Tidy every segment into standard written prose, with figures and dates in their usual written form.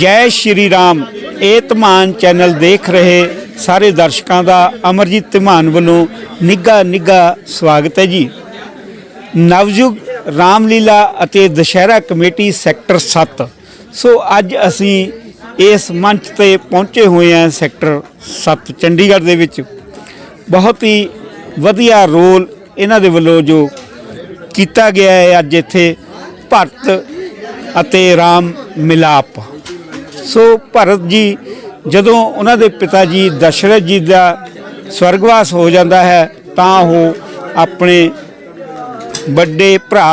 जय श्री राम। ਇਹ ਧਮਾਨ ਚੈਨਲ ਦੇਖ ਰਹੇ ਸਾਰੇ ਦਰਸ਼ਕਾਂ ਦਾ ਅਮਰਜੀਤ ਧਮਾਨ ਵੱਲੋਂ ਨਿੱਘਾ ਸਵਾਗਤ ਹੈ ਜੀ। ਨਵਯੁਗ ਰਾਮਲੀਲਾ ਅਤੇ ਦੁਸ਼ਹਿਰਾ ਕਮੇਟੀ ਸੈਕਟਰ 7। ਸੋ ਅੱਜ ਅਸੀਂ ਇਸ ਮੰਚ ਤੇ ਪਹੁੰਚੇ ਹੋਏ ਹਾਂ ਸੈਕਟਰ 7 ਚੰਡੀਗੜ੍ਹ ਦੇ ਵਿੱਚ। ਬਹੁਤ ਹੀ ਵਧੀਆ ਰੋਲ ਇਹਨਾਂ ਦੇ ਵੱਲੋਂ ਜੋ ਕੀਤਾ ਗਿਆ ਹੈ ਅੱਜ ਇੱਥੇ ਭਰਤ ਅਤੇ ਰਾਮ ਮਿਲਾਪ। ਸੋ ਭਰਤ जी ਜਦੋਂ ਉਹਨਾਂ ਦੇ ਪਿਤਾ जी ਦਸ਼ਰਥ जी ਦਾ स्वर्गवास हो जाता है तो वो अपने बड़े भरा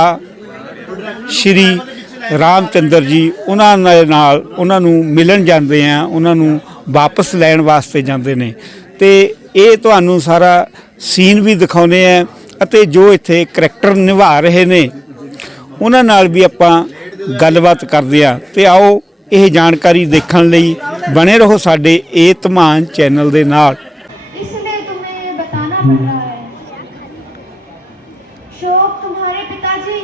श्री रामचंद्र जी उन्होंने मिलन जाते हैं, उन्होंने वापस लैन वास्ते जाते हैं। तो ये तुहानू सारा सीन भी दिखाने हैं जो इत्थे करैक्टर निभा रहे ने उन्हां नाल भी आपां गलबात करते हैं। तो आओ यह जानकारी देखने लई बने रहो साडे ए धमान चैनल दे नाल। पड़ रहा है शोक तुम्हारे पिताजी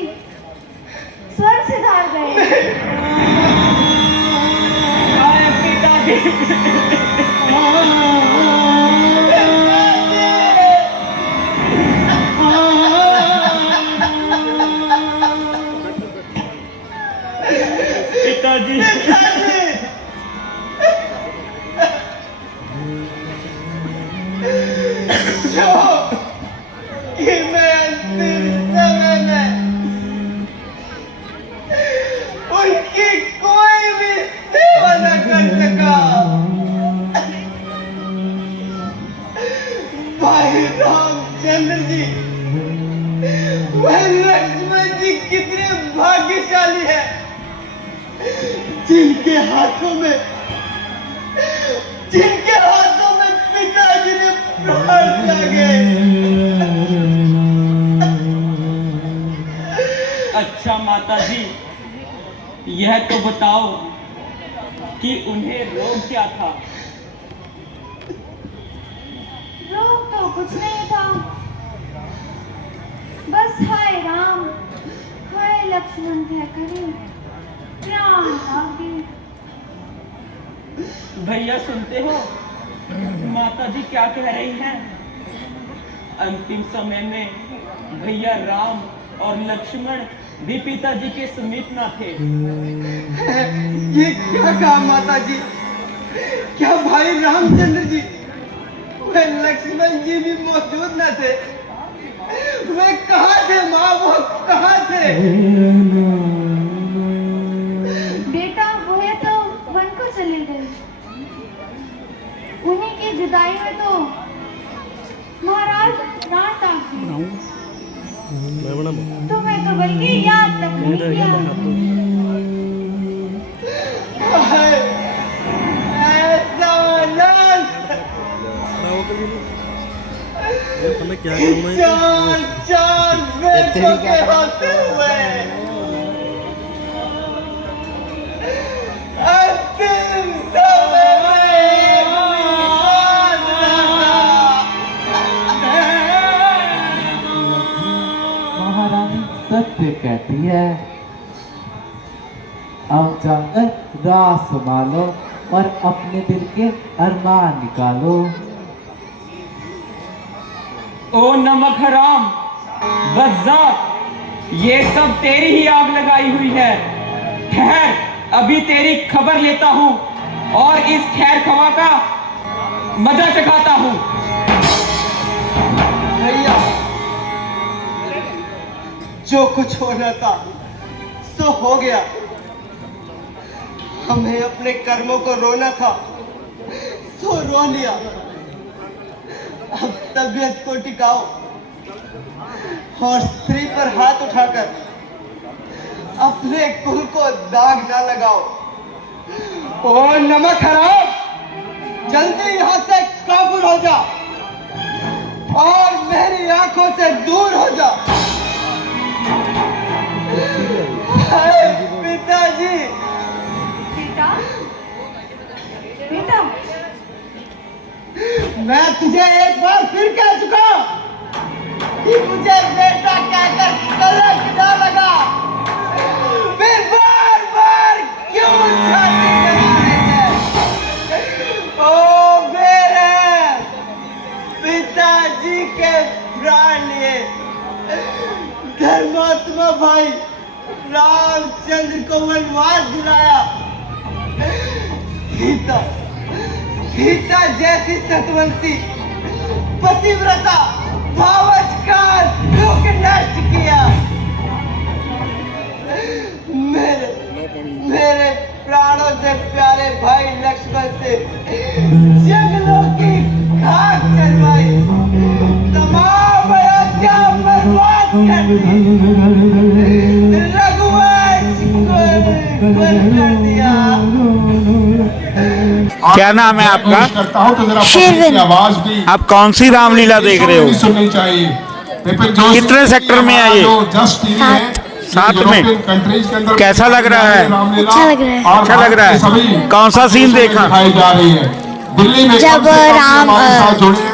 स्वर्ग से धार गए। पिताजी कि मैं अंतिम समय में उनकी कोई भी सेवा न कर सका। भाई रामचंद्र जी वह लक्ष्मण जी कितने भाग्यशाली है जिनके हाथों में पिताजी ने प्राण त्यागे। अच्छा माता जी, यह तो बताओ कि उन्हें रोग क्या था? रोग तो कुछ नहीं था, बस हाय राम हाय लक्ष्मण कहकर प्राण त्याग दिए। भैया सुनते हो माता जी क्या कह रही हैं? अंतिम समय में भैया राम और लक्ष्मण भी पिताजी के समीप न थे। ये क्या कहा माता जी? क्या भाई रामचंद्र जी वे लक्ष्मण जी भी मौजूद न थे? वे कहाँ थे माँ, वो कहाँ थे? बेटा वो है तो वन को चले गए। उन्हीं की जुदाई में तो महाराज प्राण त्याग दिए। तुम्हें तो बल्कि याद तक नहीं किया। ऐसा चार बेटों के होते हुए अंतिम समय सत्य कहती है। अब जाकर राह संभालो और अपने दिल के अरमान निकालो। ओ नमक हराम बज़्ज़ात, ये सब तेरी ही आग लगाई हुई है। ठहर, अभी तेरी खबर लेता हूँ और इस खैर खवा का मजा चखाता हूँ। भैया जो कुछ होना था सो हो गया। हमें अपने कर्मों को रोना था सो रो लिया। अब तबीयत को टिकाओ और स्त्री पर हाथ उठाकर अपने कुल को दाग ना लगाओ। ओ नमक हराम, जल्दी यहाँ से काबू हो जा और मेरी आंखों से दूर हो जा। पिताजी बेटा बेटा मैं तुझे एक बार फिर कह चुका कि मुझे बेटा कहकर कलंक ना लगा। फिर बार बार क्यों छाती को वनवास दिलाया। सीता सीता जैसी सतवंती पतिव्रता भावच का दुख नष्ट किया। मेरे प्राणों से प्यारे भाई लक्ष्मण से जंगलों की खाक चलवाई, तमाम अयोध्या बर्बाद कर दी, रघुवंश को कर दिया। क्या नाम है आपका? शेरविन। आप कौन सी रामलीला देख रहे हो? सुननी चाहिए। कितने सेक्टर में है ये? 7 में। कैसा लग रहा है? अच्छा लग रहा है। अच्छा लग रहा है। कौन सा सीन देखा? दिल्ली में जब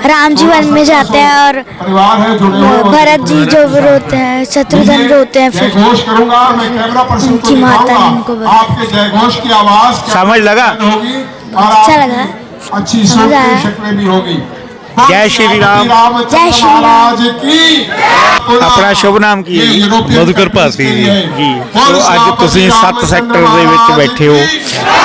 राम जी वन में जाते हैं और परिवार है जुड़े हुए, भरत जी जो रोते हैं, शत्रुघ्न रोते हैं, फिर जयघोष करूंगा मैं, कैमरा पर्सन को उनकी माता ने दिखाऊंगा। उनको बताया। आपके जयघोष की आवाज समझ लगा? होगी बहुत और अच्छा आपकी लगा। अच्छी समझ सूट आया। की शक्लें भी होगी। जय श्री राम। जय श्री राम। महाराज की। अपना शुभ नाम की ये यूरोपियन मधुकर भारती जी। जी। तो ਅੱਜ ਤੁਸੀਂ 7 ਸੈਕਟਰ ਦੇ ਵਿੱਚ ਬੈਠੇ ਹੋ,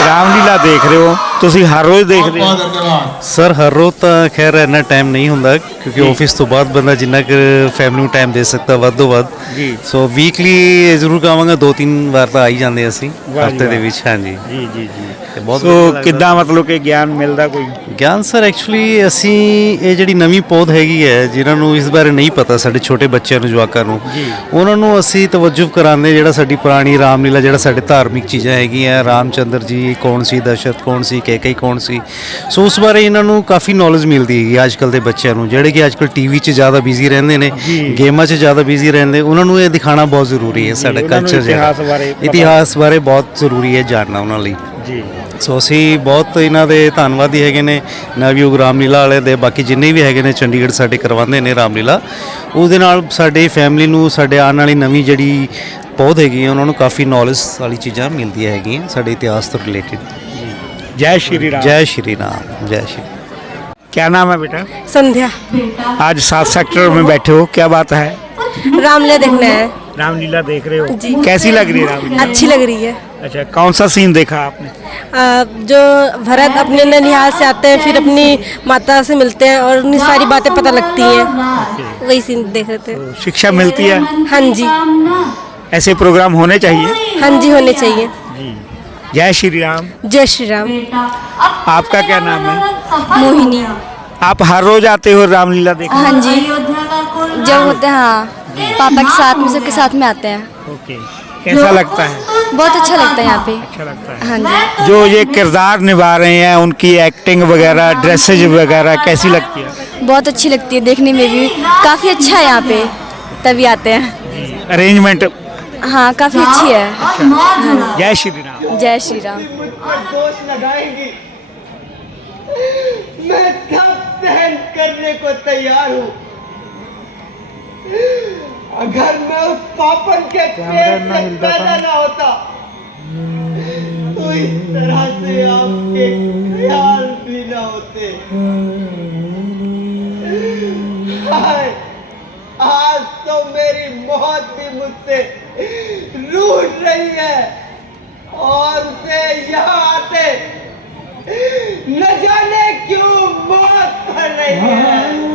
ਰਾਮਲੀਲਾ ਦੇਖ ਰਹੇ ਹੋ, ਤੁਸੀਂ ਹਰ ਰੋਜ਼ ਦੇਖਦੇ ਹੋ? बहुत धन्यवाद। ਸਰ ਹਰ ਰੋਜ਼ ਤਾਂ ਖੈਰ ਇੰਨਾ ਟਾਈਮ ਨਹੀਂ ਹੁੰਦਾ ਕਿਉਂਕਿ ਆਫਿਸ ਤੋਂ ਬਾਅਦ ਬੰਦਾ ਜਿੰਨਾ ਕੁ ਫੈਮਿਲੀ ਨੂੰ ਟਾਈਮ ਦੇ ਸਕਦਾ ਵੱਧ ਤੋਂ ਵੱਧ। ਜੀ। ਸੋ ਵੀਕਲੀ ਜ਼ਰੂਰ ਕਹਾਂਗਾ 2-3 ਵਾਰ ਤਾਂ ਆ ਹੀ ਜਾਂਦੇ ਅਸੀਂ ਵਾਹ ਜੀ ਹਫਤੇ ਦੇ ਵਾਹ। ਵਿੱਚ। ਹਾਂਜੀ ਜੀ ਜੀ ਜੀ। ਤੇ ਬਹੁਤ ਸੋ ਵਧੀਆ ਲੱਗਦਾ। ਕਿੱਦਾਂ ਮਤਲਬ ਕਿ ਗਿਆਨ ਮਿਲਦਾ ਕੋਈ? ਗਿਆਨ ਸਰ ਐਕਚੁਅਲੀ ਅਸੀਂ ਇਹ ਜਿਹੜੀ ਨਵੀਂ ਪੌਦ ਹੈਗੀ ਹੈ ਜਿਨ੍ਹਾਂ ਨੂੰ ਇਸ ਬਾਰੇ ਨਹੀਂ ਪਤਾ, ਸਾਡੇ ਛੋਟੇ ਬੱਚਿਆਂ ਨੂੰ, ਜਵਾਕਾਂ ਨੂੰ, ਉਹਨਾਂ ਨੂੰ ਅਸੀਂ ਤਵੱਜੁਹ ਕਰਾਉਂਦੇ ਜਿਹੜਾ ਸਾਡੀ ਪੁਰਾਣੀ ਰਾਮਲੀਲਾ, ਜਿਹੜਾ ਸਾਡੇ ਧਾਰਮਿਕ ਚੀਜ਼ਾਂ ਹੈਗੀਆਂ, ਰਾਮਚੰਦਰ ਜੀ ਕੌਣ ਸੀ, ਦਸ਼ਰਥ ਕੌਣ ਸੀ, ਕੈਕਈ ਕੌਣ ਸੀ। ਸੋ ਉਸ ਬਾਰੇ ਇਹਨਾਂ ਨੂੰ ਕਾਫੀ ਨੌਲੇਜ ਮਿਲਦੀ ਹੈਗੀ ਅੱਜ ਕੱਲ੍ਹ ਦੇ ਬੱਚਿਆਂ ਨੂੰ, ਜਿਹੜੇ ਕਿ ਅੱਜ ਕੱਲ੍ਹ ਟੀਵੀ 'ਚ ਜ਼ਿਆਦਾ ਬਿਜ਼ੀ ਰਹਿੰਦੇ ਨੇ, ਗੇਮਾਂ 'ਚ ਜ਼ਿਆਦਾ ਬਿਜ਼ੀ ਰਹਿੰਦੇ। ਉਹਨਾਂ ਨੂੰ ਇਹ ਦਿਖਾਉਣਾ ਬਹੁਤ ਜ਼ਰੂਰੀ ਹੈ। ਸਾਡਾ ਉਹਨਾਂ ਨੂੰ ਕਲਚਰ ਇਤਿਹਾਸ ਬਾਰੇ ਪਤਾ- ਇਤਿਹਾਸ ਬਾਰੇ ਬਹੁਤ ਜ਼ਰੂਰੀ ਹੈ ਜਾਣਨਾ ਉਹਨਾਂ ਲਈ। ਜੀ। ਸੋ ਅਸੀਂ ਬਹੁਤ ਇਹਨਾਂ ਦੇ ਧੰਨਵਾਦੀ ਹੈਗੇ ਨੇ, ਨਵਯੁਗ ਰਾਮਲੀਲਾ ਵਾਲੇ ਦੇ। ਬਾਕੀ ਜਿੰਨੇ ਵੀ ਹੈਗੇ ਨੇ ਚੰਡੀਗੜ੍ਹ ਸਾਡੇ ਕਰਵਾਉਂਦੇ ਨੇ ਰਾਮਲੀਲਾ, ਉਹਦੇ ਨਾਲ ਸਾਡੇ ਫੈਮਿਲੀ ਨੂੰ, ਸਾਡੇ ਆਉਣ ਵਾਲੀ ਨਵੀਂ ਜਿਹੜੀ ਪੌਦ ਹੈਗੀ ਉਹਨਾਂ ਨੂੰ ਕਾਫੀ ਨੌਲੇਜ ਵਾਲੀ ਚੀਜ਼ਾਂ ਮਿਲਦੀਆਂ ਹੈਗੀਆਂ ਸਾਡੇ ਇਤਿਹਾਸ ਤੋਂ ਰਿਲੇਟਿਡ। जय श्री राम। ਜੈ ਸ਼੍ਰੀ ਰਾਮ। ਜੈ ਸ਼੍ਰੀ। क्या नाम है बेटा? संध्या। आज 7 सेक्टर में बैठे हो, क्या बात है? रामलीला देखना है। रामलीला देख रहे हो? जी। कैसी लग रही है रामलीला? अच्छी लग रही है। अच्छा, कौन सा सीन देखा आपने? जो भरत अपने ननिहाल से आते हैं, फिर अपनी माता से मिलते हैं और उन्हें सारी बातें पता लगती हैं, वही सीन देख रहे थे। तो शिक्षा मिलती है? हाँ जी। ऐसे प्रोग्राम होने चाहिए। हाँ जी, होने चाहिए। जी। जय श्री राम। जय श्री राम। आपका क्या नाम है? मोहिनी। आप हर रोज आते हो रामलीला देखने? हाँ जी, जब होते हैं, हाँ, पापा के साथ में, सबके साथ में आते हैं। ओके। कैसा लगता है? बहुत अच्छा लगता है यहाँ पे। अच्छा लगता है। हाँ जी, जो ये किरदार निभा रहे हैं, उनकी एक्टिंग वगैरह, ड्रेसेज वगैरह कैसी लगती है? बहुत अच्छी लगती है, देखने में भी काफ़ी अच्छा है यहाँ पे, तभी आते हैं। अरेंजमेंट? हाँ, काफ़ी अच्छी है। जय श्री राम। जय श्री राम। दोष लगाएंगी, मैं सब सहन करने को तैयार हूँ। अगर मैं उस पापन के पेट से पैदा ना होता तो इस तरह से आपके ख्याल भी ना होते। हाय, आज तो मेरी मौत भी मुझसे रूठ रही है और उसे यहाँ आते न जाने क्यों मौत पड़ रही है।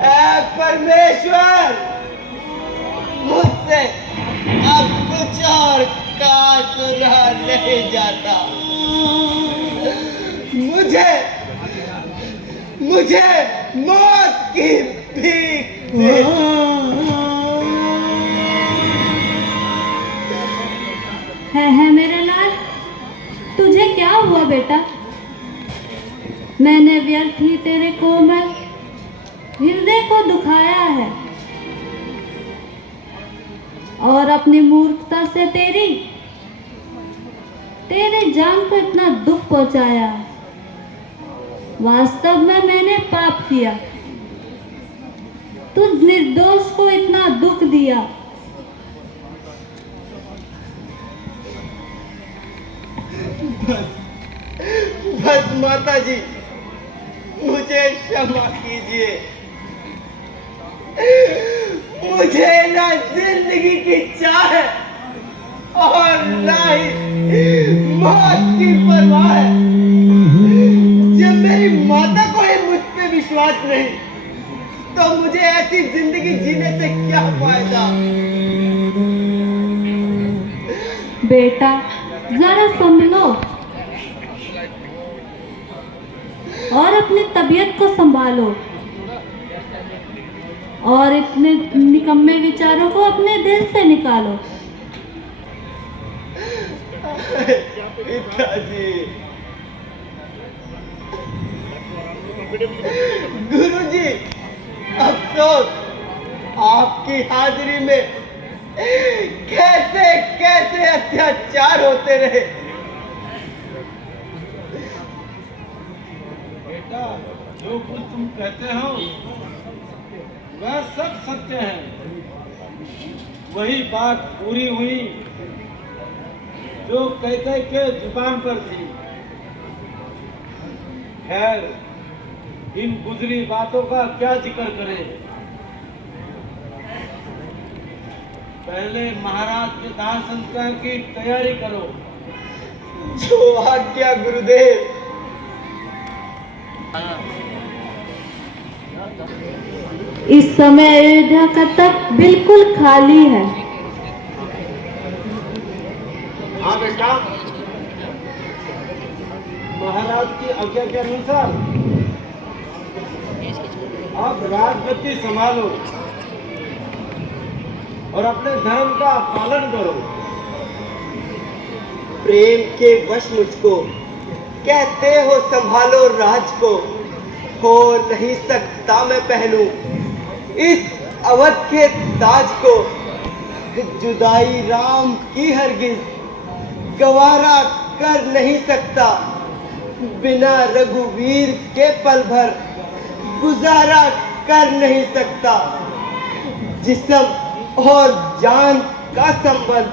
ऐ परमेश्वर, मुझसे अब कुछ और का सुना नहीं जाता। मुझे मौत की भीख दे। है मेरे लाल, तुझे क्या हुआ बेटा? मैंने व्यर्थ ही तेरे कोमल हृदय को दुखाया है और अपनी मूर्खता से तेरे जान को इतना दुख पहुंचाया। वास्तव में मैंने पाप किया, तुझ निर्दोष को इतना दुख दिया। बस माता जी, मुझे क्षमा कीजिए, मुझे ना जिंदगी की चाह है और ना ही मौत की परवाह है। जब मेरी माता को ही मुझ पे विश्वास नहीं, तो मुझे ऐसी जिंदगी जीने से क्या फायदा। बेटा जरा संभलो और अपनी तबीयत को संभालो और इतने निकम्मे विचारों को अपने दिल से निकालो। पिताजी, गुरुजी, अफसोस आपकी हाजिरी में कैसे कैसे अत्याचार होते रहे। बेटा, जो कुछ तुम कहते हो वह सब सत्य है। वही बात पूरी हुई जो कैकेयी के जुबान पर थी। खैर, इन गुजरी बातों का क्या जिक्र करें। पहले महाराज के दाह संस्कार की तैयारी करो। जो आज्ञा गुरुदेव। इस समय अयोध्या का तख्त बिल्कुल खाली है। हाँ बेटा, महाराज की आज्ञा के अनुसार आप राजगद्दी संभालो और अपने धर्म का पालन करो। प्रेम के वश मुझको कहते हो संभालो राज को, हो नहीं सकता मैं पहनूं इस अवध के ताज को। जुदाई राम की हरगिज गवारा कर नहीं सकता, बिना रघुवीर के पल भर गुजारा कर नहीं सकता। जिस्म और जान का संबंध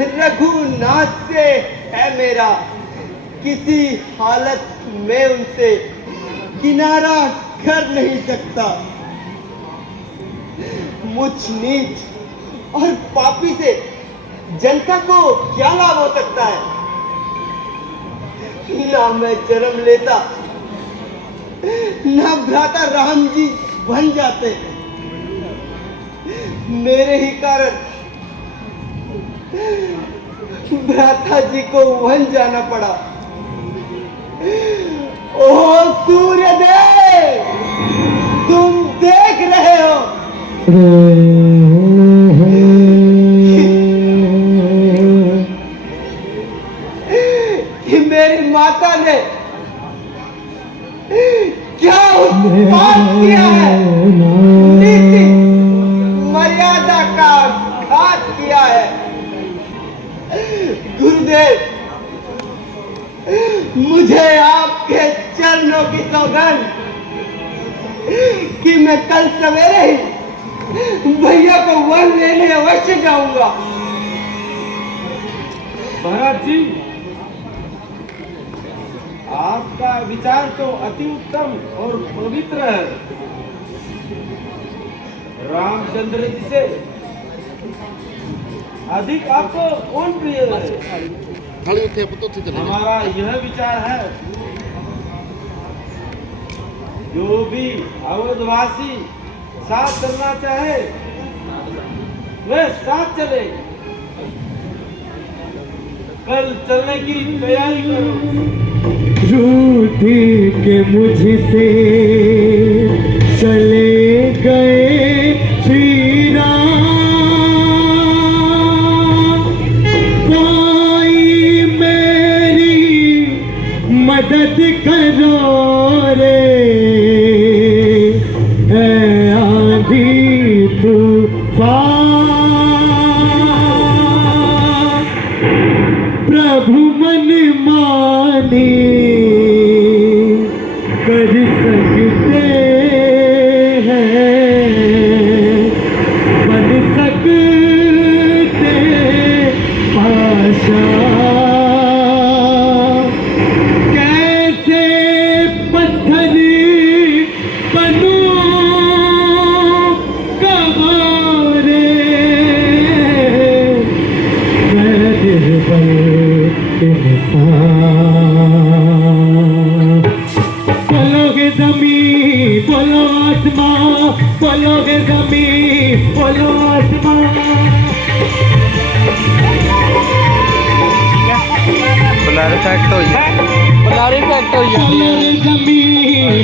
रघुनाथ से है मेरा, किसी हालत में उनसे किनारा कर नहीं सकता। मुझ नीच और पापी से जनता को क्या लाभ हो सकता है। ना मैं जन्म लेता, ना भ्राता राम जी बन जाते। मेरे ही कारण भ्राता जी को वन जाना पड़ा। ओ सूर्यदेव, तुम देख रहे हो कि मेरी माता ने क्या उत्पात किया है। नीति मर्यादा का घात किया है। गुरुदेव, मुझे आपके चरणों की सौगंध कि मैं कल सवेरे ही भैया को वन लेने अवश्य जाऊंगा। महाराज जी, आपका विचार तो अति उत्तम और पवित्र है। रामचंद्र जी से अधिक आपको कौन प्रिय है? हमारा यह विचार है, जो भी अवधवासी साथ चलना चाहे वह साथ चले। कल चलने की तैयारी करो। रूठी के मुझसे चले गए श्री राम, कोई मेरी मदद करो रे। है आंधी तूफान, प्रभु मन मानी कर सकते हैं, बन सकते पाशा। कैसे पत्थर बनूं, कहाँ घट हो जाती है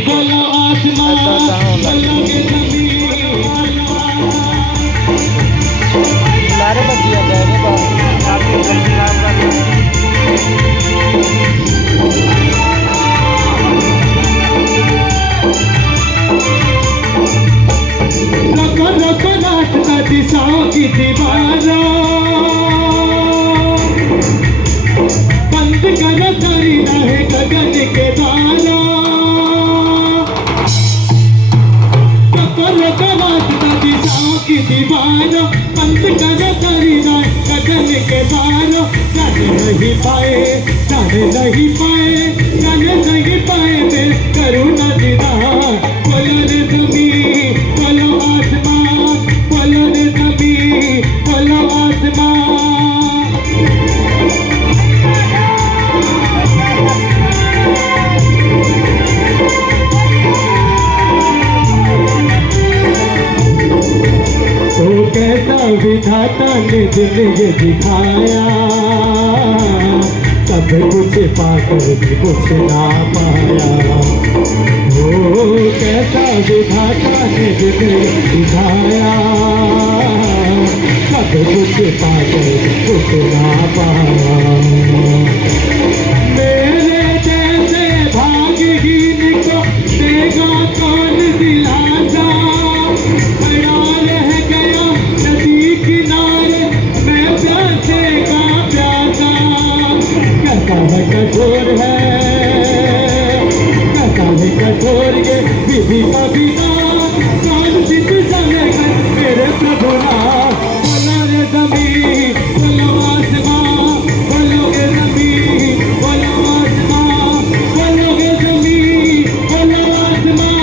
लारे बच्ची आ गए आपको जल्दी दिशाओं की दीवारों बंद करो सारी राहें गगन के द्वारों दिशाओं की दीवारों बंद करो सारी राहें गगन के द्वारों जाने नहीं पाए मैं करुणा निदान बोलो रे ज़मीं बोलो आसमान बोलो रे ज़मीं बोलो आसमान तो कैसा विधाता ने दिन ये दिखाया सब कुछ पाकर भी कुछ ना पाया ओ कैसा विधाता ने दिन ये दिखाया सब कुछ पाकर भी कुछ ना पाया मेरे जैसे भाग्यहीन को देगा कौन दिलासा खड़ा रह गया नदी किनारे मैं प्यासे का प्यासा कैसा है कठोर ये बीबी का बिना कौन सी समय मेरे प्रभु नाम बोलो रे ज़मीं बोलो आसमां बोलोगे ज़मीं बोलो आसमां बोलोगे ज़मीं बोलो आसमां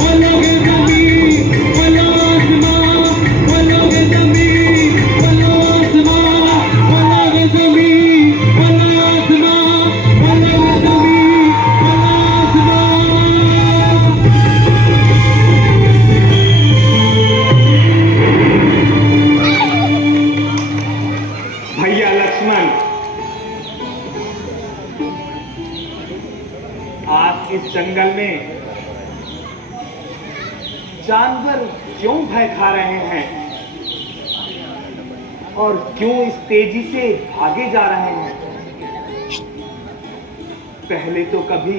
बोलोगे ज़मीं बोलो आसमां बोलोगे ज़मीं बोलो आसमां बोलोगे ज़मीं बोलो आसमां बोलोगे ज़मीं बोलो आसमां भैया लक्ष्मण, आप इस जंगल में जानवर क्यों भय खा रहे हैं और क्यों इस तेजी से भागे जा रहे हैं? पहले तो कभी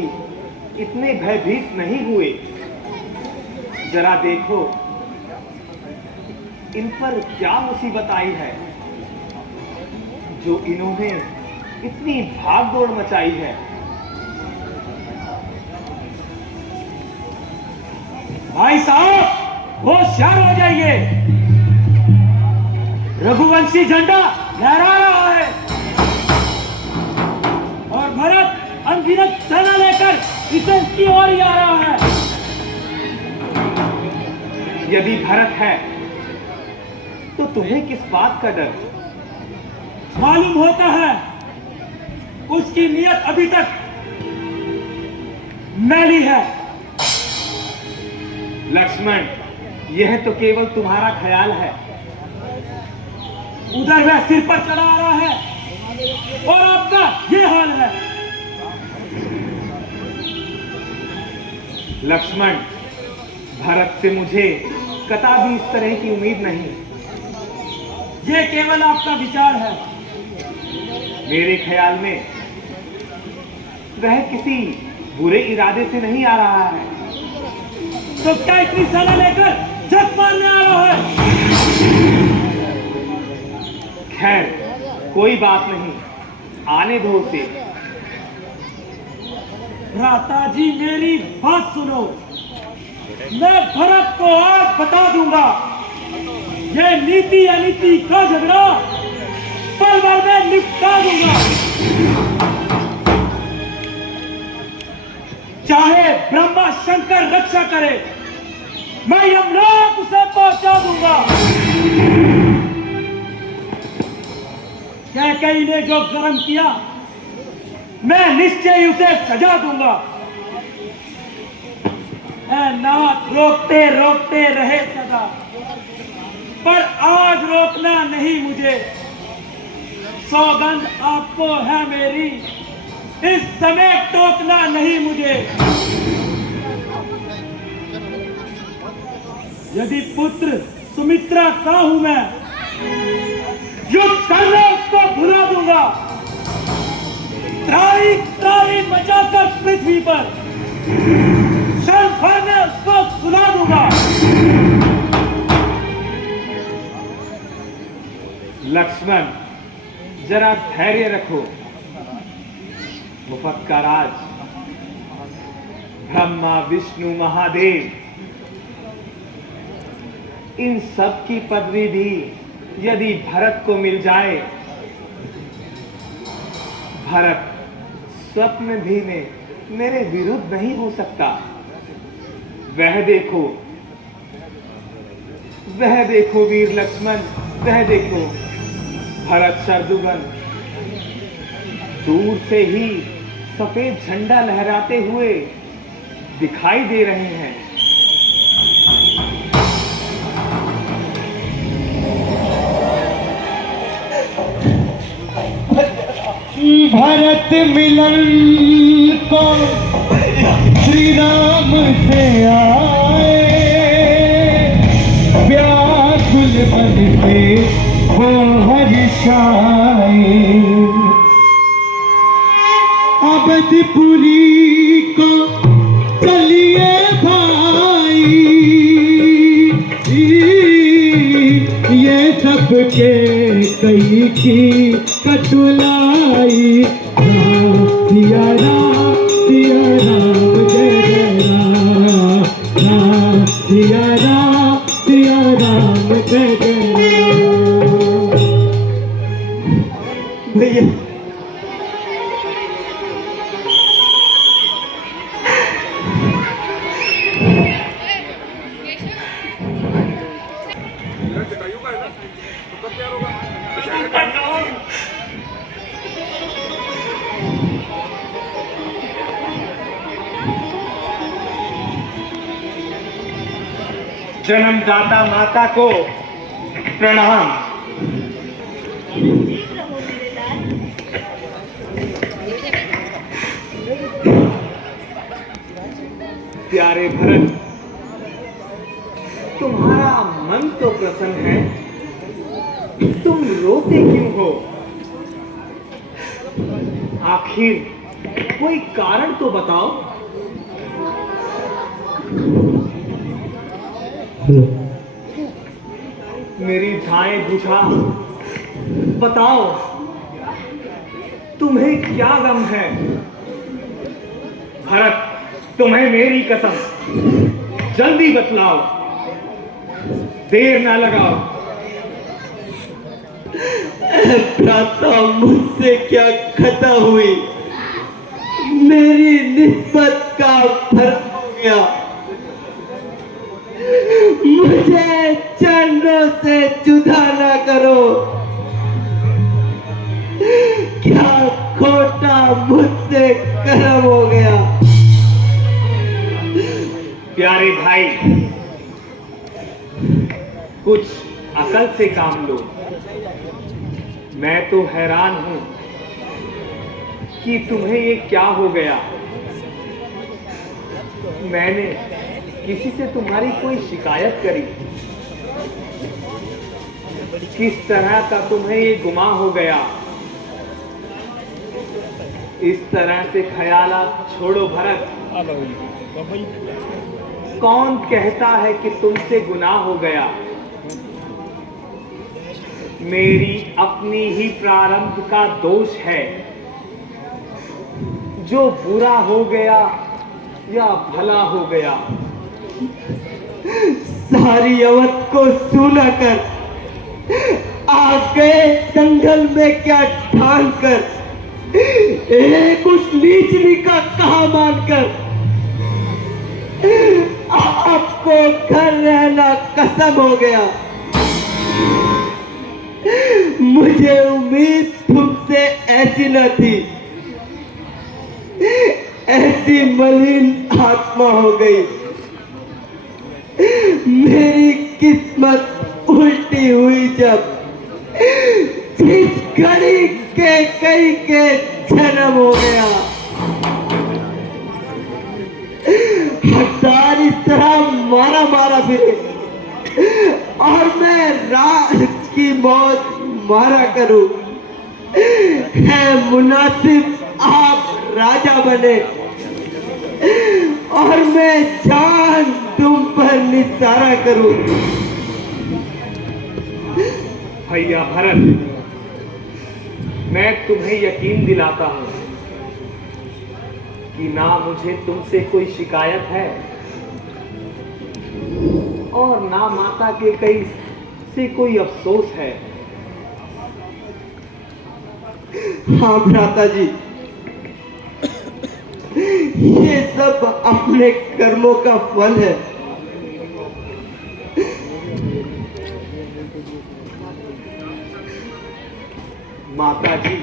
इतने भयभीत नहीं हुए। जरा देखो इन पर क्या मुसीबत आई है जो इन्होंने इतनी भाग दौड़ मचाई है। भाई साहब होशियार हो जाइए, रघुवंशी झंडा लहरा रहा है और भरत अनगिनत सेना लेकर इसे की ओर ही आ रहा है। यदि भरत है तो तुम्हें किस बात का डर? मालूम होता है उसकी नीयत अभी तक मैली है। लक्ष्मण, यह तो केवल तुम्हारा ख्याल है। उधर वह सिर पर चढ़ा आ रहा है और आपका ये हाल है। लक्ष्मण, भरत से मुझे कदापि इस तरह की उम्मीद नहीं। ये केवल आपका विचार है। मेरे ख्याल में वह किसी बुरे इरादे से नहीं आ रहा है। तो क्या इतनी सेना लेकर जग मारने आ रहा है? खैर कोई बात नहीं, आने दो उसे। भ्राता जी मेरी बात सुनो, मैं भरत को आज बता दूंगा ये नीति अनीति का झगड़ा पल भर में निपटा दूंगा। चाहे ब्रह्मा शंकर रक्षा करे, मैं यमलोक उसे पहुंचा दूंगा। कैकेयी ने जो कर्म किया मैं निश्चय उसे सजा दूंगा। नाथ रोकते रोकते रहे सदा, पर आज रोकना नहीं मुझे। सौगंध आपको है मेरी, इस समय टोकना नहीं मुझे। यदि पुत्र सुमित्रा का हूं मैं, युद्ध करना उसको भुला दूंगा। त्राही त्राही मचाकर पृथ्वी पर शंखा में उसको सुना दूंगा। लक्ष्मण, जरा धैर्य रखो। मुफ्त का राज ब्रह्मा विष्णु महादेव इन सब की पदवी भी यदि भरत को मिल जाए, भरत स्वप्न भी में मेरे विरुद्ध नहीं हो सकता। वह देखो वीर लक्ष्मण, वह देखो भरत शत्रुघ्न दूर से ही सफेद झंडा लहराते हुए दिखाई दे रहे हैं। भरत मिलन को श्री राम से आए, व्याकुल मन से वो हर्षाए। अवधपुरी को चलिए भाई, ये सबके कई की कटुलाई। सिया राम जय जय राम, राम सिया राम जय जय राम। भैया जन्मदाता माता को प्रणाम। प्यारे भरत, तुम्हारा मन तो प्रसन्न है, तुम रोते क्यों हो? आखिर कोई कारण तो बताओ। मेरी धाएं बुझा, बताओ तुम्हें क्या गम है? भरत, तुम्हें मेरी कसम, जल्दी बतलाओ, देर ना लगाओ। भ्राता, मुझसे क्या खता हुई, मेरी निस्बत का फर्क हो गया। मुझे चरणों से जुदा ना करो। क्या खोटा मुझसे कर्म हो गया। प्यारे भाई, कुछ अकल से काम लो। मैं तो हैरान हूं कि तुम्हें ये क्या हो गया। मैंने किसी से तुम्हारी कोई शिकायत करी? किस तरह का तुम्हें ये गुमा हो गया? इस तरह से ख्यालात छोड़ो भरत। कौन कहता है कि तुमसे गुनाह हो गया? मेरी अपनी ही प्रारंभ का दोष है। जो बुरा हो गया या भला हो गया, सारी अवध को सुना कर आ गए जंगल में क्या ठान कर, एक उस नीचनी का कहा मानकर आपको घर रहना कसम हो गया। मुझे उम्मीद तुमसे ऐसी न थी। ऐसी मलिन आत्मा हो गई। मेरी किस्मत उल्टी हुई जब जिस घड़ी के कई के जन्म हो गया। मारा मारा फिरे और मैं राज की मौत मारा करूं। है मुनासिब आप राजा बने और मैं जान तुम पर निसारा करूं। भैया भरत, मैं तुम्हें यकीन दिलाता हूं कि ना मुझे तुमसे कोई शिकायत है और ना माता के कई से कोई अफसोस है। हाँ भ्राता जी, ये सब अपने कर्मों का फल है। माता जी,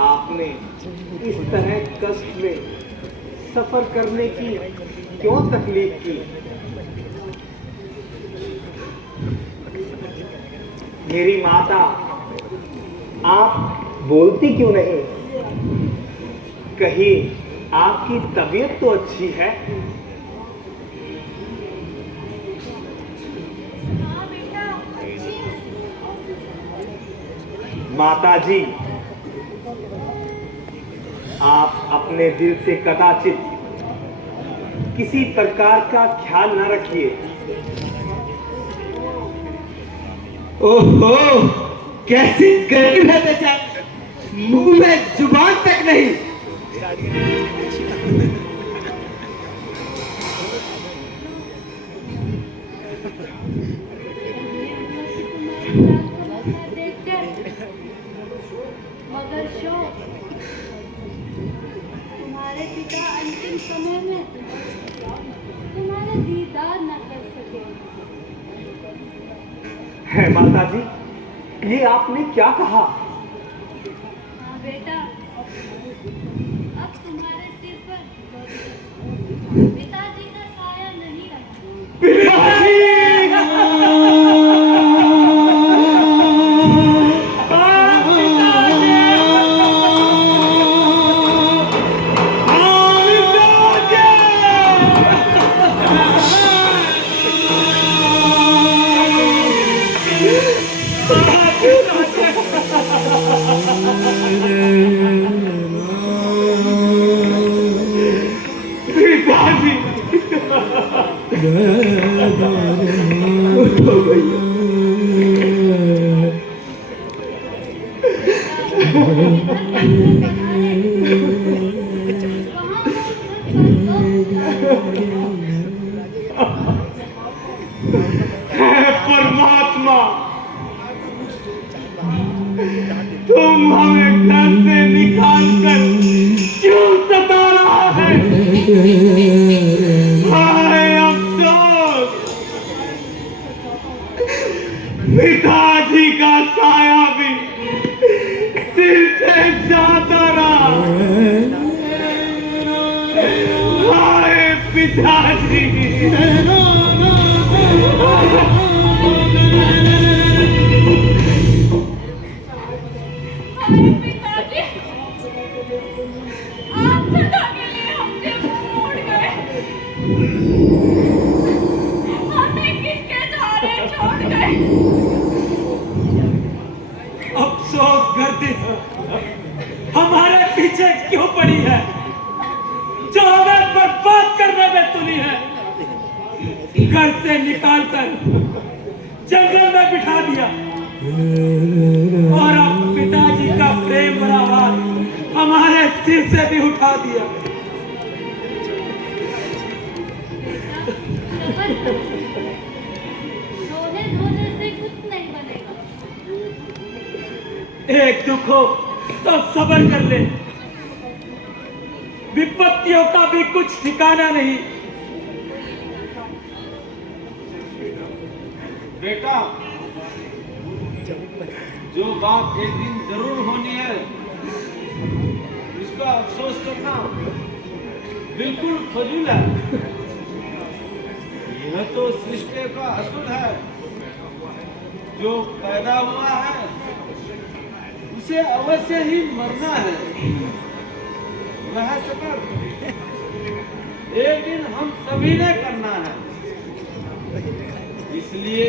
आपने इस तरह कष्ट में सफर करने की क्यों तकलीफ की? मेरी माता, आप बोलती क्यों नहीं? कहीं आपकी तबीयत तो अच्छी है? माता जी, आप अपने दिल से कदाचित किसी प्रकार का ख्याल न रखिए। ओहो, कैसी गरीब है बेचारा, मुंह में जुबान तक नहीं। मगर शोक, तुम्हारे पिता अंतिम समय में तुम्हारे दीदार न कर सके। है माता जी, ये आपने क्या कहा? हाँ बेटा, अब तुम्हारे सिर पर पिताजी का साया नहीं परमात्मा, तुम हमें घर से निकाल कर क्यों सता रहा है? हाय अफसोस, पिताजी का साया भी सिर से जाता रहा। हाय पिताजी, आप सदा के लिए हमसे छोड़ गए। हमें किसके सहारे छोड़ गए? अफसोस गर्दिश हमारे पीछे क्यों पड़ी है, जो हमें बर्बाद करने में तुली है? घर से निकालकर जंगल में बिठा दिया और अब पिताजी का प्रेम भरा हाथ हमारे सिर से भी उठा दिया। रोने धोने से कुछ नहीं बनेगा। एक दुख हो तो सब्र कर ले, विपत्तियों का भी कुछ ठिकाना नहीं। बेटा, जो बात एक दिन जरूर होनी है, इसका अफसोस करना बिल्कुल फजूल है। यह तो सृष्टि का असूल है। जो पैदा हुआ है उसे अवश्य ही मरना है। वह सकर एक दिन हम सभी ने करना है। इसलिए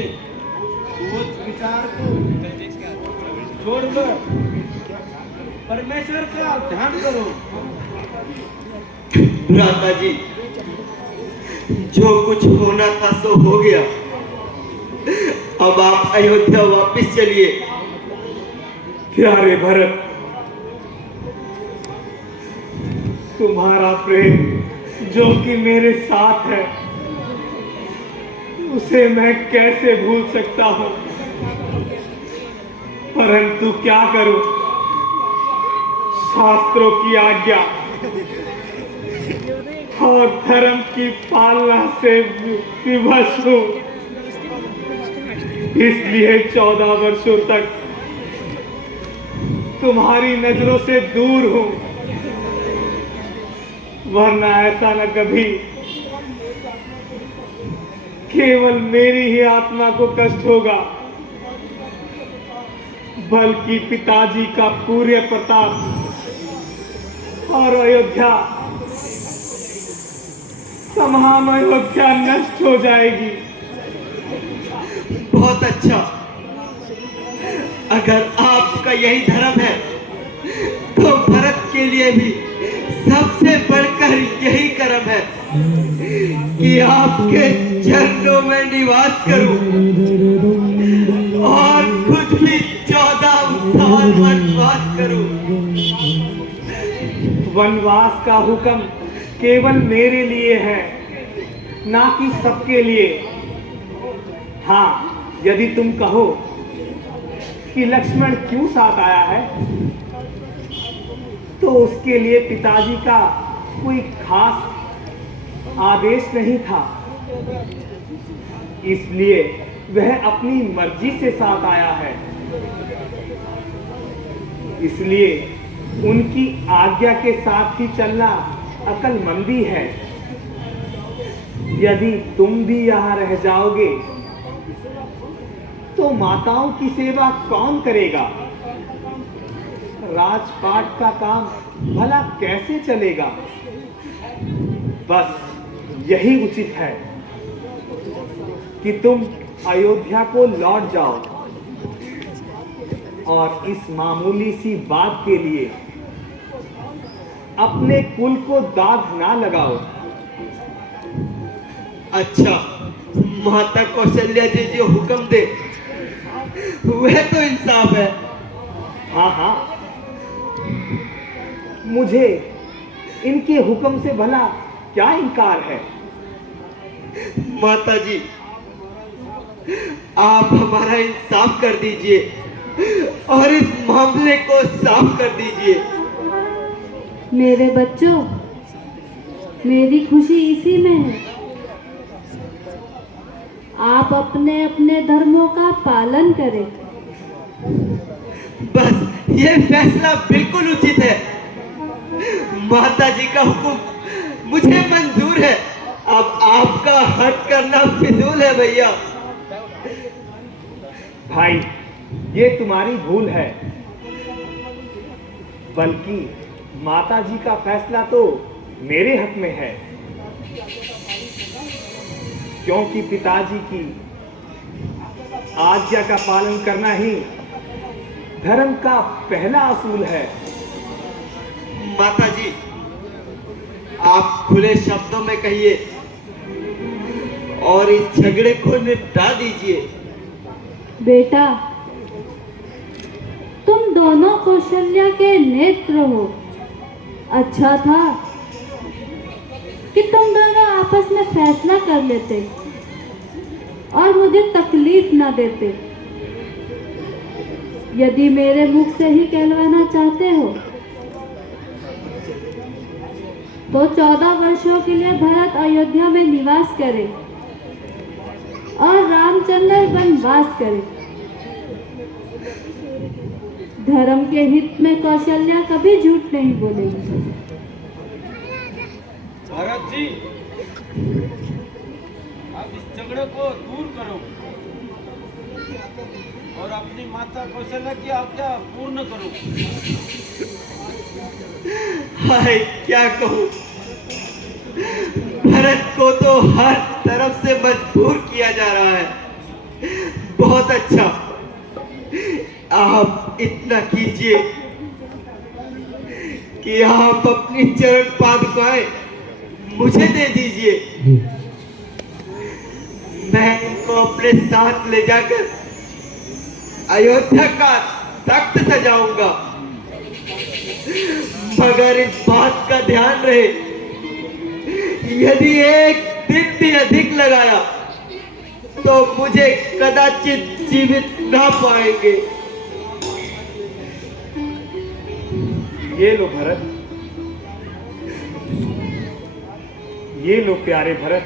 सोच विचार को छोड़कर परमेश्वर का ध्यान करो। भ्राता जी, जो कुछ होना था सो हो गया। अब आप अयोध्या वापस चलिए। प्यारे भरत, तुम्हारा प्रेम जो कि मेरे साथ है उसे मैं कैसे भूल सकता हूं, परंतु क्या करूं, शास्त्रों की आज्ञा और धर्म की पालना से विवश हूं। इसलिए 14 वर्षों तक तुम्हारी नजरों से दूर हूं, वरना ऐसा न कभी केवल मेरी ही आत्मा को कष्ट होगा, बल्कि पिताजी का पूरे प्रताप और अयोध्या, तमाम अयोध्या नष्ट हो जाएगी। बहुत अच्छा, अगर आपका यही धर्म है तो भरत के लिए भी सबसे बढ़कर यही कर्म है कि आपके चरणों में निवास करूं और खुद भी 14 साल वनवास करूं। वनवास का हुक्म केवल मेरे लिए है, ना कि सबके लिए। हाँ, यदि तुम कहो कि लक्ष्मण क्यों साथ आया है, तो उसके लिए पिताजी का कोई खास आदेश नहीं था, इसलिए वह अपनी मर्जी से साथ आया है। इसलिए उनकी आज्ञा के साथ ही चलना अक्लमंदी है। यदि तुम भी यहाँ रह जाओगे तो माताओं की सेवा कौन करेगा? राजपाट का काम भला कैसे चलेगा? बस यही उचित है कि तुम अयोध्या को लौट जाओ और इस मामूली सी बात के लिए अपने कुल को दाग ना लगाओ। अच्छा, माता कौशल्या जी जो हुक्म दे वह तो इंसाफ है। हाँ हाँ, मुझे इनके हुक्म से भला क्या इनकार है? माता जी, आप हमारा इंसाफ कर दीजिए और इस मामले को साफ कर दीजिए। मेरे बच्चों, मेरी खुशी इसी में है। आप अपने अपने धर्मों का पालन करें। बस ये फैसला बिल्कुल उचित है। माता जी का हुक्म मुझे मंजूर है। अब आपका हट करना फिजूल है भैया। भाई, ये तुम्हारी भूल है, बल्कि माता जी का फैसला तो मेरे हक में है, क्योंकि पिताजी की आज्ञा का पालन करना ही धर्म का पहला असूल है। माता जी, आप खुले शब्दों में कहिए और इस झगड़े को निपटा दीजिए। बेटा, तुम दोनों कौशल्या के नेत्र हो। अच्छा था कि तुम दोनों आपस में फैसला कर लेते और मुझे तकलीफ ना देते। यदि मेरे मुख से ही कहलवाना चाहते हो तो 14 वर्षों के लिए भरत अयोध्या में निवास करे और रामचंद्र वनवास करे। धर्म के हित में कौशल्या कभी झूठ नहीं बोलेगी। भरत जी, अब इस झगड़े को दूर करो और अपनी माता कौशल्या की आज्ञा पूर्ण करो। हाय, क्या कहूँ, भरत को तो हर तरफ से मजबूर किया जा रहा है। बहुत अच्छा, आप इतना कीजिए कि आप अपनी चरण पादुकाएं मुझे दे दीजिए। मैं इनको अपने साथ ले जाकर अयोध्या का तख्त सजाऊंगा, मगर इस बात का ध्यान रहे, यदि एक दिन भी अधिक लगाया तो मुझे कदाचित जीवित ना पाएंगे। ये लो भरत, ये लो प्यारे भरत,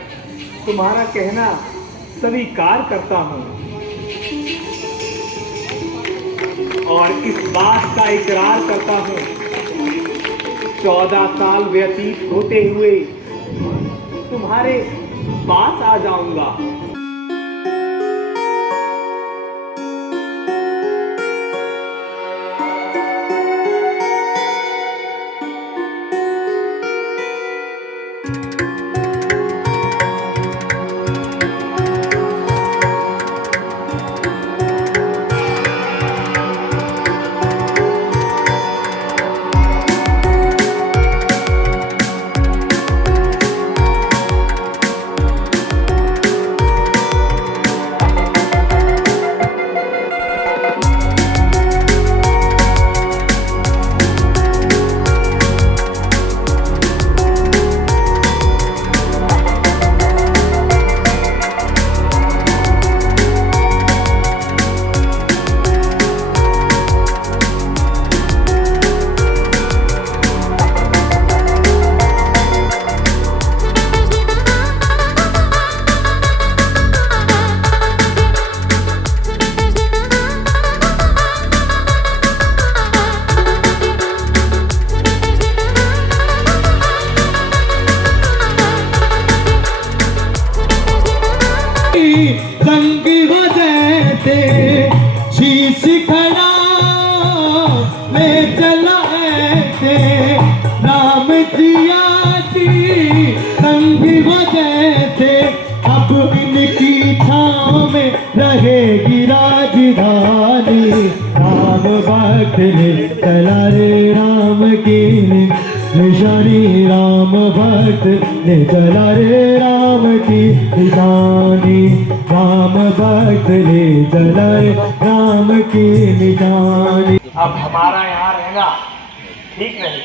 तुम्हारा कहना स्वीकार करता हूं और इस बात का इकरार करता हूं, 14 साल व्यतीत होते हुए तुम्हारे पास आ जाऊंगा। रहेगी राजधानी, राम भक्त ने चला रे राम की निशानी, राम भक्त ने चला रे राम की निशानी, राम भक्त ने चला रे राम की निशानी। अब हमारा यहाँ रहना ठीक नहीं,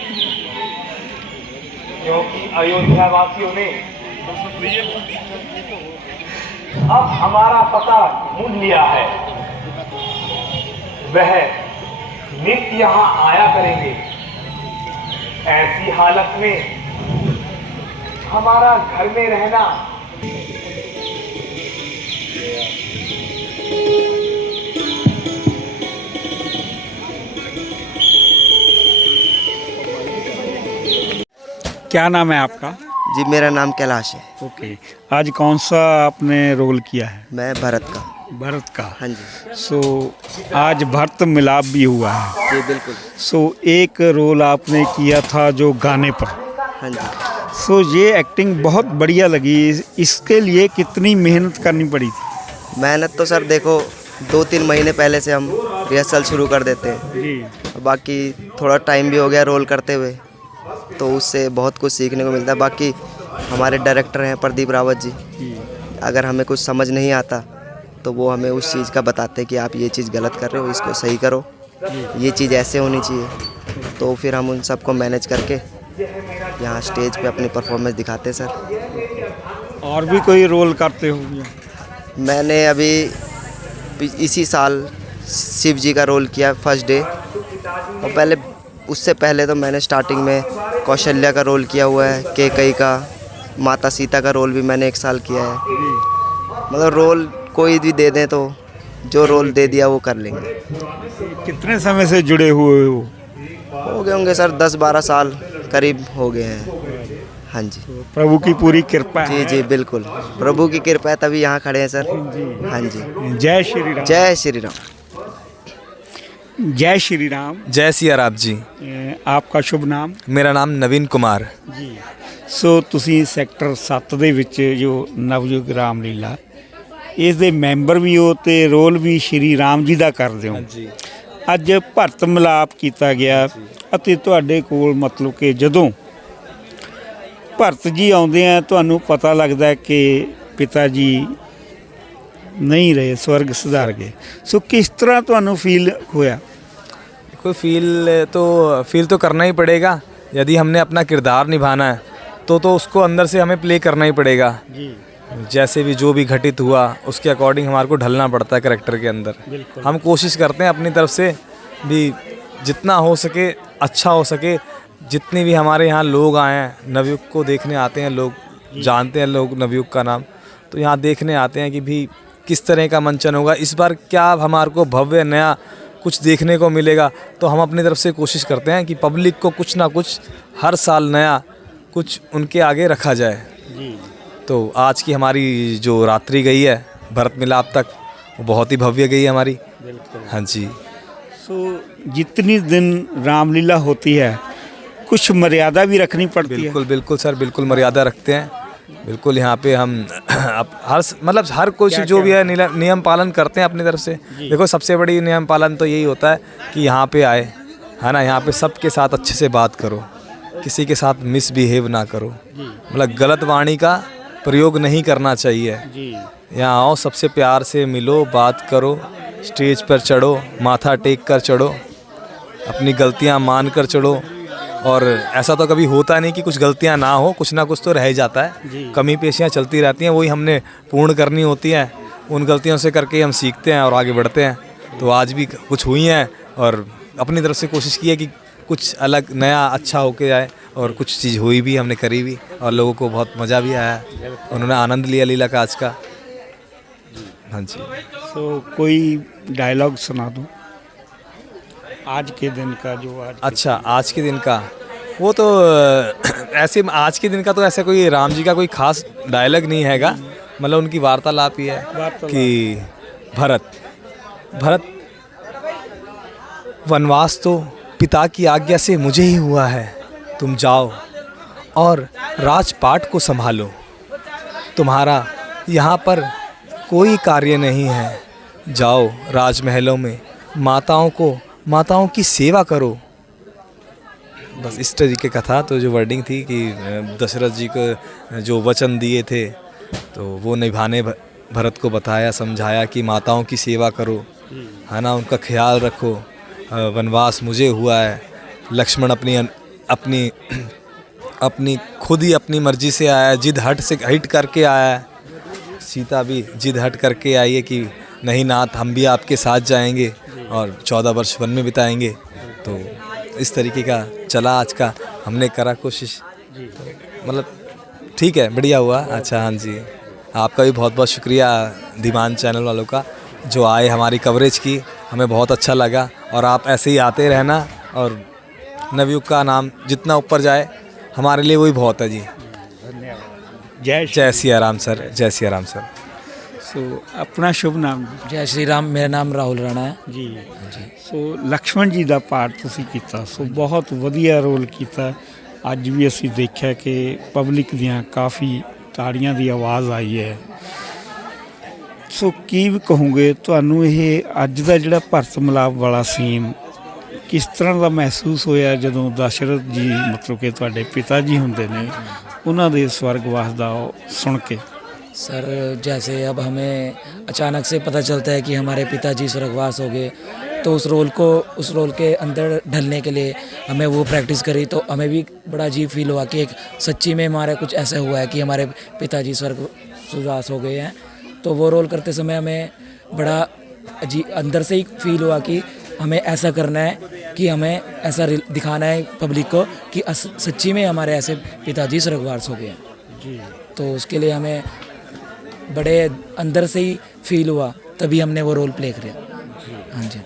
क्योंकि अयोध्या वासियों ने अब हमारा पता ढूंढ लिया है। वह नित्य यहाँ आया करेंगे। ऐसी हालत में हमारा घर में रहना क्या नाम है आपका? जी मेरा नाम कैलाश है। ओके, आज कौन सा आपने रोल किया है? मैं भरत का। भरत का? हाँ जी। सो आज भरत मिलाप भी हुआ है। जी बिल्कुल। सो एक रोल आपने किया था जो गाने पर। हाँ जी। सो ये एक्टिंग बहुत बढ़िया लगी। इसके लिए कितनी मेहनत करनी पड़ी थी? मेहनत तो सर देखो 2-3 महीने पहले से हम रिहर्सल शुरू कर देते हैं जी। बाकी थोड़ा टाइम भी हो गया रोल करते हुए, तो उससे बहुत कुछ सीखने को मिलता है। बाकी हमारे डायरेक्टर हैं प्रदीप रावत जी, अगर हमें कुछ समझ नहीं आता तो वो हमें उस चीज़ का बताते हैं कि आप ये चीज़ गलत कर रहे हो, इसको सही करो, ये चीज़ ऐसे होनी चाहिए। तो फिर हम उन सबको मैनेज करके यहाँ स्टेज पे अपनी परफॉर्मेंस दिखाते हैं सर। और भी कोई रोल करते हो? मैंने अभी इसी साल शिव जी का रोल किया फर्स्ट डे, और पहले उससे पहले तो मैंने स्टार्टिंग में कौशल्या का रोल किया हुआ है, कैकेयी का, माता सीता का रोल भी मैंने 1 साल किया है। मतलब रोल कोई भी दे दें तो जो रोल दे दिया वो कर लेंगे। कितने समय से जुड़े हुए हो? हो गए होंगे सर 10-12 साल करीब हो गए हैं। हाँ जी। प्रभु की पूरी कृपा है। जी जी बिल्कुल, प्रभु की कृपा है तभी यहाँ खड़े हैं सर। हाँ जी। जय श्री राम। जय श्री राम। जय श्री राम। जय सिया राम जी। आपका शुभ नाम? मेरा नाम नवीन कुमार। जी। ਸੋ ਤੁਸੀਂ ਸੈਕਟਰ 7 ਦੇ ਵਿੱਚ ਜੋ ਨਵਯੁਗ ਰਾਮਲੀਲਾ ਇਸ ਦੇ ਮੈਂਬਰ ਵੀ ਹੋ ਤੇ ਰੋਲ ਵੀ ਸ਼੍ਰੀ ਰਾਮ ਜੀ ਦਾ ਕਰਦੇ ਹੋ। ਅੱਜ ਭਰਤ ਮਿਲਾਪ ਕੀਤਾ ਗਿਆ ਅਤੇ ਤੁਹਾਡੇ ਕੋਲ ਮਤਲਬ ਕਿ ਜਦੋਂ ਭਰਤ ਜੀ ਆਉਂਦੇ ਆ ਤੁਹਾਨੂੰ ਪਤਾ ਲੱਗਦਾ ਕਿ ਪਿਤਾ ਜੀ नहीं रहे, स्वर्ग सुधार गए। सो किस तरह ਤੁਹਾਨੂੰ फील होया? कोई फील तो करना ही पड़ेगा। यदि हमने अपना किरदार निभाना है तो उसको अंदर से हमें प्ले करना ही पड़ेगा जी। जैसे भी जो भी घटित हुआ उसके अकॉर्डिंग हमारे को ढलना पड़ता है कैरेक्टर के अंदर। हम कोशिश करते हैं अपनी तरफ से भी जितना हो सके अच्छा हो सके। जितने भी हमारे यहाँ लोग आए हैं नवयुग को देखने आते हैं, लोग जानते हैं लोग नवयुग का नाम, तो यहाँ देखने आते हैं कि भी किस तरह का मंचन होगा इस बार, क्या हमारे को भव्य नया कुछ देखने को मिलेगा। तो हम अपनी तरफ से कोशिश करते हैं कि पब्लिक को कुछ ना कुछ हर साल नया कुछ उनके आगे रखा जाए जी। तो आज की हमारी जो रात्रि गई है भरत मिलाप तक वो बहुत ही भव्य गई है हमारी। हाँ जी। सो जितनी दिन रामलीला होती है कुछ मर्यादा भी रखनी पड़ती है? बिल्कुल बिल्कुल सर, बिल्कुल मर्यादा रखते हैं। बिल्कुल यहाँ पे हम हर कोई जो भी है नियम पालन करते हैं अपनी तरफ से। देखो सबसे बड़ी नियम पालन तो यही होता है कि यहाँ पे आए है ना, यहाँ पे सबके साथ अच्छे से बात करो, किसी के साथ मिसबिहेव ना करो, मतलब गलत वाणी का प्रयोग नहीं करना चाहिए। यहाँ आओ, सबसे प्यार से मिलो, बात करो, स्टेज पर चढ़ो, माथा टेक कर चढ़ो, अपनी गलतियाँ मान कर चढ़ो। और ऐसा तो कभी होता नहीं कि कुछ गलतियां ना हो, कुछ ना कुछ तो रह ही जाता है, कमी पेशियां चलती रहती हैं, वही हमने पूर्ण करनी होती हैं। उन गलतियों से करके हम सीखते हैं और आगे बढ़ते हैं। तो आज भी कुछ हुई हैं और अपनी तरफ से कोशिश की है कि कुछ अलग नया अच्छा होके जाए, और कुछ चीज़ हुई भी, हमने करी भी, और लोगों को बहुत मज़ा भी आया, उन्होंने आनंद लिया लीला का आज का। हाँ जी। तो कोई डायलॉग सुना दूँ आज के दिन का जो अच्छा आज के दिन का वो तो ऐसे आज के दिन का तो ऐसा कोई राम जी का कोई खास डायलॉग नहीं हैगा, मतलब उनकी वार्तालाप ही है कि भरत वनवास तो पिता की आज्ञा से मुझे ही हुआ है, तुम जाओ और राजपाट को संभालो, तुम्हारा यहाँ पर कोई कार्य नहीं है, जाओ राजमहलों में माताओं की सेवा करो। बस इस तरीके का था। तो जो वर्डिंग थी कि दशरथ जी को जो वचन दिए थे तो वो निभाने भरत को बताया, समझाया कि माताओं की सेवा करो, है ना, उनका ख्याल रखो, वनवास मुझे हुआ है, लक्ष्मण अपनी खुद ही अपनी मर्जी से आया, जिद हट करके आया है, सीता भी जिद हट करके आई है कि नहीं नाथ हम भी आपके साथ जाएंगे और 14 वर्ष वन में बिताएंगे। तो इस तरीके का चला आज का, हमने करा कोशिश, तो मतलब ठीक है, बढ़िया हुआ। अच्छा हाँ जी, आपका भी बहुत बहुत शुक्रिया धीमान चैनल वालों का जो आए, हमारी कवरेज की, हमें बहुत अच्छा लगा। और आप ऐसे ही आते रहना, और नवयुग का नाम जितना ऊपर जाए हमारे लिए वही बहुत है जी। जय सिया राम सर, जय सिया राम सर। सो अपना शुभ नाम? जय श्री राम, मेरा नाम राहुल राणा है जी। सो लक्ष्मण जी ਦਾ ਪਾਠ ਤੁਸੀਂ ਕੀਤਾ, ਸੋ ਬਹੁਤ ਵਧੀਆ ਰੋਲ ਕੀਤਾ। ਅੱਜ ਵੀ ਅਸੀਂ ਦੇਖਿਆ ਕਿ ਪਬਲਿਕ ਦੀਆਂ ਕਾਫੀ ਤਾੜੀਆਂ ਦੀ ਆਵਾਜ਼ ਆਈ ਹੈ। ਸੋ ਕੀ ਕਹੋਗੇ ਤੁਹਾਨੂੰ ਇਹ ਅੱਜ ਦਾ ਜਿਹੜਾ ਭਰਤ ਮਿਲਾਪ ਵਾਲਾ ਸੀਨ ਕਿਸ ਤਰ੍ਹਾਂ ਦਾ ਮਹਿਸੂਸ ਹੋਇਆ ਜਦੋਂ ਦਸ਼ਰਥ ਜੀ ਮਤਲਬ ਕਿ ਤੁਹਾਡੇ ਪਿਤਾ ਜੀ ਹੁੰਦੇ ਨੇ ਉਹਨਾਂ ਦੇ स्वर्गवास ਦਾ ਸੁਣ ਕੇ? सर जैसे अब हमें अचानक से पता चलता है कि हमारे पिताजी स्वर्गवास हो गए, तो उस रोल के अंदर ढलने के लिए हमें वो प्रैक्टिस करी, तो हमें भी बड़ा अजीब फील हुआ कि एक सच्ची में हमारा कुछ ऐसा हुआ है कि हमारे पिताजी स्वर्गवास हो गए हैं। तो वो रोल करते समय हमें बड़ा अजीब अंदर से ही फील हुआ कि हमें ऐसा करना है, कि हमें ऐसा दिखाना है पब्लिक को कि सच्ची में हमारे ऐसे पिताजी स्वर्गवास हो गए हैं। तो उसके लिए हमें बड़े अंदर से ही फील हुआ, तभी हमने वो रोल प्ले किया। हाँ जी।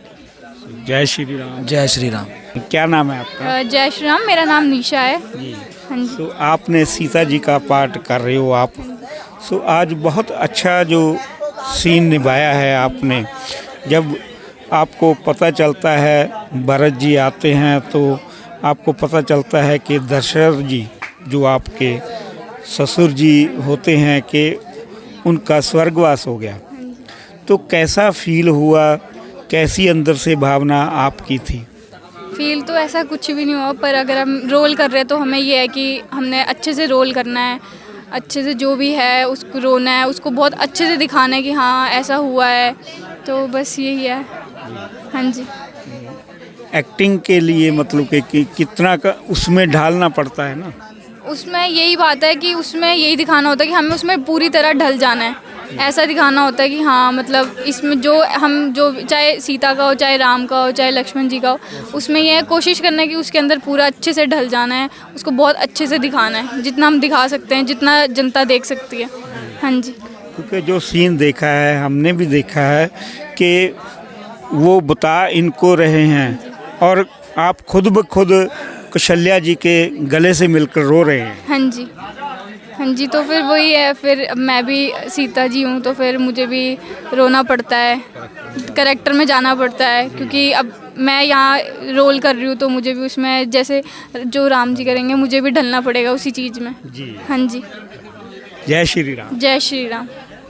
जय श्री राम। जय श्री राम। क्या नाम है आपका? जय श्री राम, मेरा नाम निशा है जी। हाँ जी। तो आपने सीता जी का पाठ कर रहे हो आप, सो आज बहुत अच्छा जो सीन निभाया है आपने। जब आपको पता चलता है भरत जी आते हैं तो आपको पता चलता है कि दशरथ जी जो आपके ससुर जी होते हैं कि उनका स्वर्गवास हो गया, तो कैसा फील हुआ, कैसी अंदर से भावना आपकी थी? फील तो ऐसा कुछ भी नहीं हुआ, पर अगर हम रोल कर रहे हैं तो हमें ये है कि हमने अच्छे से रोल करना है, अच्छे से जो भी है उसको रोना है, उसको बहुत अच्छे से दिखाना है कि हाँ ऐसा हुआ है, तो बस यही है। हाँ जी। एक्टिंग के लिए मतलब कि कितना का उसमें ढालना पड़ता है ना? उसमें यही बात है कि उसमें यही दिखाना होता है कि हमें उसमें पूरी तरह ढल जाना है, ऐसा दिखाना होता है कि हाँ मतलब इसमें जो चाहे सीता का हो, चाहे राम का हो, चाहे लक्ष्मण जी का हो, उसमें यह कोशिश करना है कि उसके अंदर पूरा अच्छे से ढल जाना है, उसको बहुत अच्छे से दिखाना है, जितना हम दिखा सकते हैं, जितना जनता देख सकती है। हाँ जी। क्योंकि जो सीन देखा है, हमने भी देखा है कि वो बता इनको रहे हैं और आप खुद ब खुद कौशल्या जी के गले से मिलकर रो रहे हैं। हाँ जी। हाँ जी, तो फिर वही है, फिर मैं भी सीता जी हूँ तो फिर मुझे भी रोना पड़ता है, करैक्टर में जाना पड़ता है, क्योंकि अब मैं यहाँ रोल कर रही हूँ तो मुझे भी उसमें जैसे जो राम जी करेंगे मुझे भी ढलना पड़ेगा उसी चीज़ में जी। हाँ जी। जय श्री राम। जय श्री राम।